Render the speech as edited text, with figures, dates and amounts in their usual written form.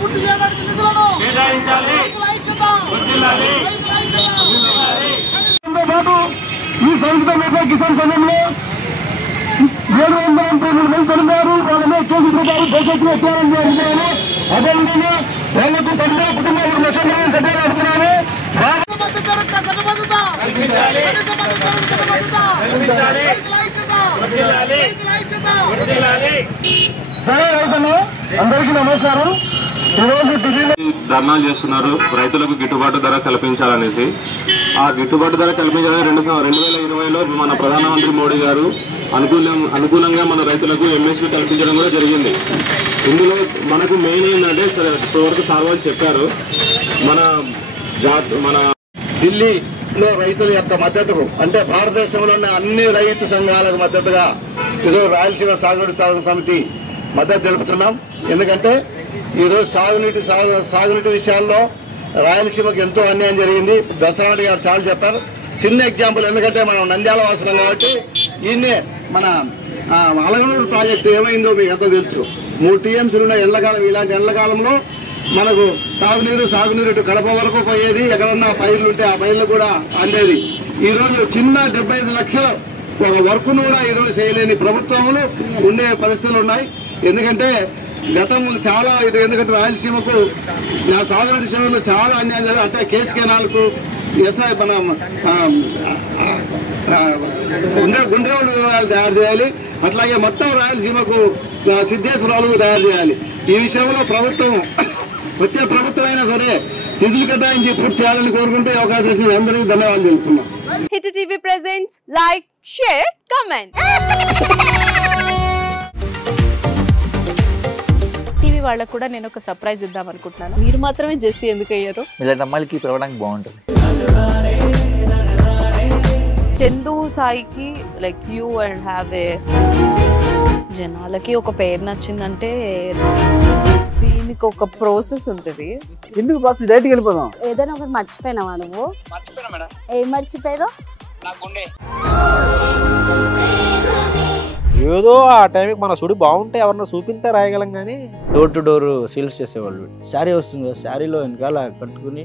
పూర్తి చేయడానికి నిధులను ఈ సంయుక్త వ్యవసాయ కిసాన్ సంఘంలో 730 మంది చనిపోయారు. వాళ్ళనే కేసు పెట్టారు. దేశంలో ఎత్తారని అడుగుతున్నాను. అదేవిధంగా వాళ్లకు సంఘ కుటుంబాలు 2 లక్షల సభ్యులు అడుగుతున్నాను. సరే రైతులు అందరికీ నమస్కారం. ధర్నాలు చేస్తున్నారు రైతులకు గిట్టుబాటు ధర కల్పించాలనేసి. ఆ గిట్టుబాటు ధర కల్పించాలని 2020లో మన ప్రధానమంత్రి మోడీ గారు అనుకూలంగా మన రైతులకు ఎంఎస్పీ కల్పించడం కూడా జరిగింది. ఇందులో మనకు మెయిన్ ఏంటంటే ఇప్పటివరకు సార్ వాళ్ళు చెప్పారు, మన ఢిల్లీలో రైతుల యొక్క మద్దతుకు అంటే భారతదేశంలోని అన్ని రైతు సంఘాలకు మద్దతుగా ఈరోజు రాయలసీమ సాగునీటి సమితి మద్దతు తెలుపుతున్నాం. ఎందుకంటే ఈరోజు సాగునీటి విషయాల్లో రాయలసీమకు ఎంతో అన్యాయం జరిగింది. దసరాడి గారు చాలా చెప్పారు. చిన్న ఎగ్జాంపుల్, ఎందుకంటే మనం నంద్యాల వాసులం కాబట్టి ఈయన్నే మన అలగనూరు ప్రాజెక్టు ఏమైందో మీకు ఎంతో తెలుసు. 3 టీఎంసీలు ఉన్న ఎండాకాలం, ఇలాంటి ఎండాకాలంలో మనకు సాగునీరు ఇటు కడప వరకు పోయేది. ఎక్కడన్నా పైర్లు ఉంటే ఆ పైర్లు కూడా అందేది. ఈరోజు చిన్న 75 లక్షల ఒక వర్క్ను కూడా ఈరోజు చేయలేని ప్రభుత్వములు ఉండే పరిస్థితులు ఉన్నాయి. ఎందుకంటే గతంలో చాలా ఎందుకంటే రాయలసీమకు నా సాగునీటి సేవలు చాలా అన్యాయం జరిగింది. అంటే కేసు కెనాల్కు ఎస్ఐ మన గుండ్రేవులు తయారు చేయాలి. అట్లాగే మొత్తం రాయలసీమకు సిద్ధేశ్వరాలు తయారు చేయాలి. ఈ విషయంలో ప్రభుత్వం వచ్చే ప్రభుత్వం అయినా సరే నిధులు కేటాయించి పూర్తి చేయాలని కోరుకుంటే అవకాశం ఇచ్చిన అందరికీ ధన్యవాదాలు తెలుపుతున్నాం. Hit TV presents like, share, comment. TV వాళ్ళకు కూడా నేను ఒక సర్ప్రైజ్ ఇద్దాం అనుకుంటున్నాను. మీరు మాత్రమే జెస్సీ ఎందుకు అయ్యారు? ఇలాంటి అమ్మాయిలకి పిలవడానికి బాగుంటుంది. చందు సాయికి like you and have a జనాలకి ఒక పేరు నచ్చిందంటే దీనికి ఒక ప్రాసెస్ ఉంటుంది. ఎందుకు ప్రాసెస్ డైరెక్ట్‌గా వెళ్ళిపోదాం. ఏదైనా ఒకటి మర్చిపోయినావా నువ్వు? మర్చిపోయినా మేడం. ఏం మర్చిపోయావు? నా గుండె. ఏదో ఆ టైంకి మన సుడి బాగుంటే ఎవరన్నా చూపిస్తే రాయగలం కానీ డోర్ టు డోర్ సేల్స్ చేసేవాళ్ళు. శారీ వస్తుంది కదా, శారీలో వెనకాల కట్టుకుని